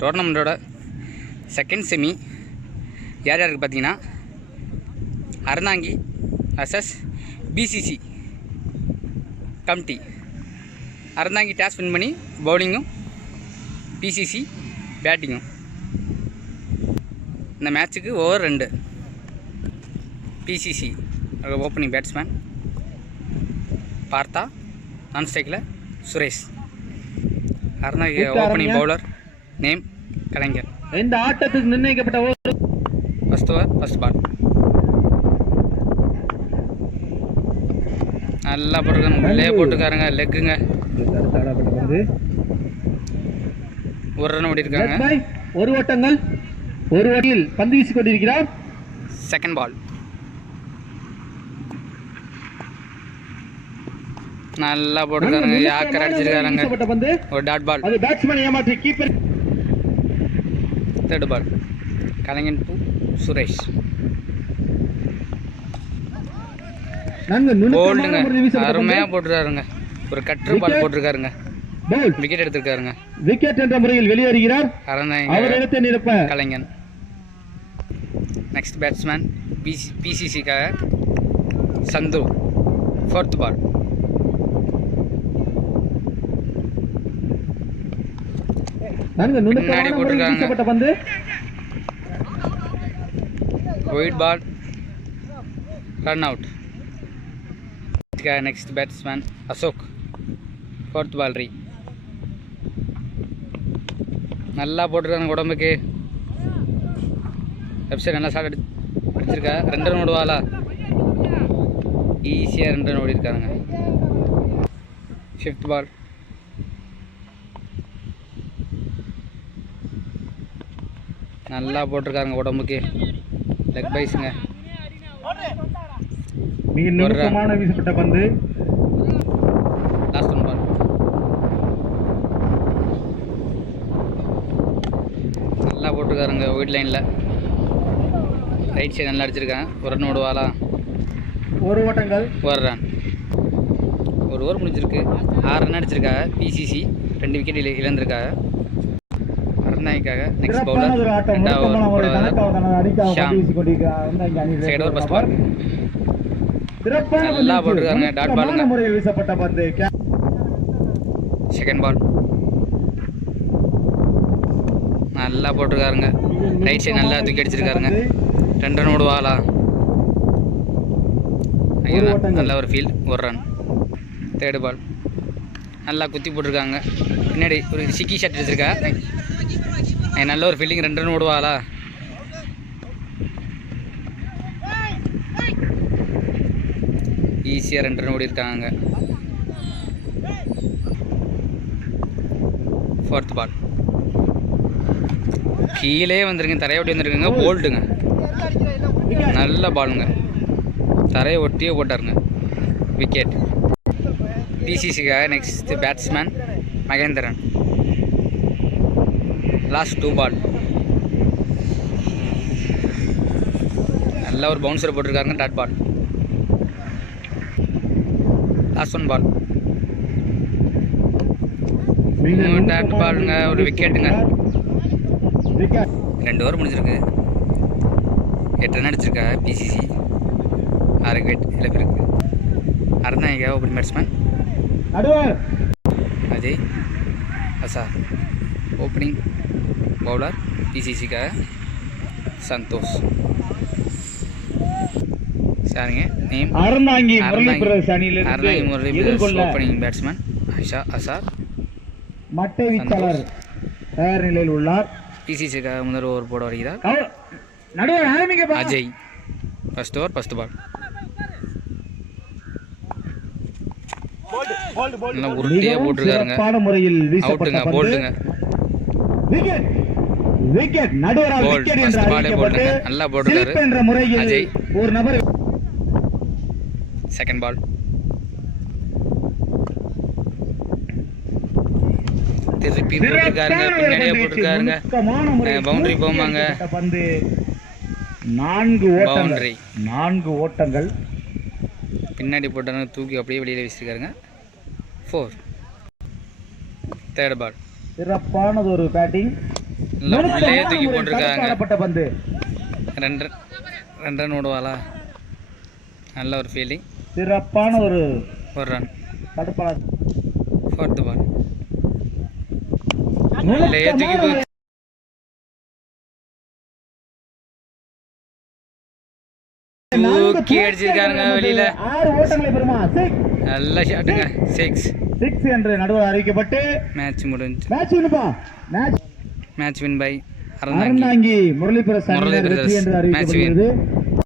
டோர்னமெண்ட்டோட second semi யார் யாருக்கு பார்த்தீங்கன்னா Aranthangi versus BCC committee. Aranthangi toss win பண்ணி பவுலிங்கும் பிசிசி பேட்டிங்கும். இந்த மேட்ச்சுக்கு ஓவர் 2. பிசிசி ஓப்பனிங் பேட்ஸ்மேன் பார்த்தா, நான் ஸ்ட்ரைக்கில் Suresh. Aranthangi opening bowler name Kalaignar. இந்த ஆட்டத்துக்கு நிர்ணயிக்கப்பட்ட over first over first ball. நல்லா போட்டுருக்காங்க, உள்ளே போட்டுருக்காருங்க, லெக்குங்க. ஒரு ரன் ஓடி இருக்காங்க. ஒரு ஓட்டங்கள், ஒரு ஓட்டில் பந்து வீசிக் கொண்டிருக்கிறார். செகண்ட் பால் நல்லா போட்டுருக்காருங்க, யாக்கர் அடிச்சிருக்காருங்க. ஒரு டாட் பால். தேர்ட் பால் கலைஞன் டு சுரேஷ். போல்டுங்க, அருமையாக போட்டுருக்காருங்க. ஒரு கட்ரு பால் போட்டிருக்காருங்க, விக்கெட் எடுத்திருக்காருங்க. விக்கெட் என்ற முறையில் வெளியேறுகிறார் கலைஞன். நெக்ஸ்ட் பேட்ஸ்மேன் பிசிசிக்காக சந்து. ஃபோர்த் பால் முன்னாடி போட்டிருக்காங்க. Wide ball, run out. Next batsman Ashok. Fourth ball ரீ. நல்லா போட்டிருக்காங்க உடம்புக்கு. லெஃப்ட் சைடு நல்லா ஷாட் அடிச்சிருக்கா. 2 ரன் ஓடுவாளா? ஈஸியாக 2 ரன் ஓடி இருக்காருங்க. ஃபிஃப்த் பால் நல்லா போட்டிருக்காங்க உடம்புக்கு. லெக் பைஸுங்க. வீசப்பட்ட பந்து. லாஸ்ட் 1 பால். நல்லா போட்டிருக்காருங்க ஒயிட் லைனில். ரைட் சைடு நல்லா அடிச்சிருக்காங்க. ஒரு ரன் ஓடுவாளா? ஒரு ஓட்டங்கள், ஒரு ரன். ஒரு ஓவர் முடிஞ்சிருக்கு. 6 ரன் அடிச்சிருக்காங்க. பிசிசி 2 விக்கெட் இழந்திருக்காங்க. அறந்தாங்கிக்காக next bowler second over first ball. நல்லா போட்டிருக்காங்க, டாட் பாலுங்க. செகண்ட் பால் நல்லா போட்டிருக்காருங்க. ரைட் சைடு நல்லா தூக்கி அடிச்சிருக்காருங்க. 2 ரன் ஓடுவாளா? நல்ல ஒரு ஃபீல், ஒரு ரன். தேர்டு பால் நல்லா குத்தி போட்டிருக்காங்க. பின்னாடி ஒரு சிக்கி ஷாட் அடிச்சிருக்கா. நல்ல ஒரு ஃபீல்டிங். 2 ரன் ஓடுவாளா? ஈஸியாக 2 ரன் ஓடி இருக்காங்க. ஃபோர்த் பால் கீழே வந்துருங்க, தரையை ஒட்டி வந்துருக்குங்க. போல்டுங்க, நல்ல பாலுங்க. தரையை ஒட்டியே போட்டாருங்க. விக்கெட். பிசிசிக்காக next batsman Mahendran. Last 2 ball நல்ல ஒரு பவுன்சர் போட்டிருக்காருங்க. Dot ball. Last 1 ball dot பாலுங்க. ஒரு விக்கெட்டுங்க. 2 ஓவர் முடிஞ்சிருக்கு. 8 ரன் அடிச்சிருக்கா பிசிசி. 6 விக்கெட் இழப்பிருக்கு. Aranthangi opening batsman Ajay Azhar. Opening bowler பிசிசிக்காக சந்தோஷ். சரிங்க. Name Aranthangi Murali. Opening batsman Aisha Azhar. மட்டை வீச்சாளர் தயார் நிலையில் உள்ளார். பிசிசிக்காக முதல் ஓவர் போட வருகிறார் Ajay. First over first ball. நல்லா உருட்டியாக போட்டிருக்காருங்க. அவுட்டுங்க, போல்டுங்க. நல்லா போட்டிருக்காரு அஜய். செகண்ட் பால் திருப்பி போட்டிருக்காருங்க. பின்னாடியே போட்டிருக்காருங்க. பவுண்டரி போமாங்க. பவுண்டரி. 4 ஓட்டங்கள். பின்னாடி போட்டாங்க, தூக்கி அப்படியே வெளியில் வீசிருக்காருங்க. 4. தேர்ட் பால். சிறப்பானது ஒரு பேட்டிங். நல்லா உள்ளே தூக்கி போட்டிருக்காங்க. ஆடப்பட்ட பந்து 2 ரன் ஓடுவாளா? நல்ல ஒரு ஃபீலிங். சிறப்பான ஒரு ரன். தடுப்பாளர் 4th பால் உள்ளே தூக்கி தூக்கி அடிச்சிருக்காங்க வெளியில. 6 ஓட்டங்களை பெறுமா. நல்ல ஷாட்டுங்க. 6 என்று நடுவர் அறிவிக்கப்பட்டு மேட்ச் முடிஞ்சு. Match match win by Aranthangi Murali Prasad Murali வெற்றி என்று பிரதர்ஸ். Match win. அறிவிக்கப்படுகிறது.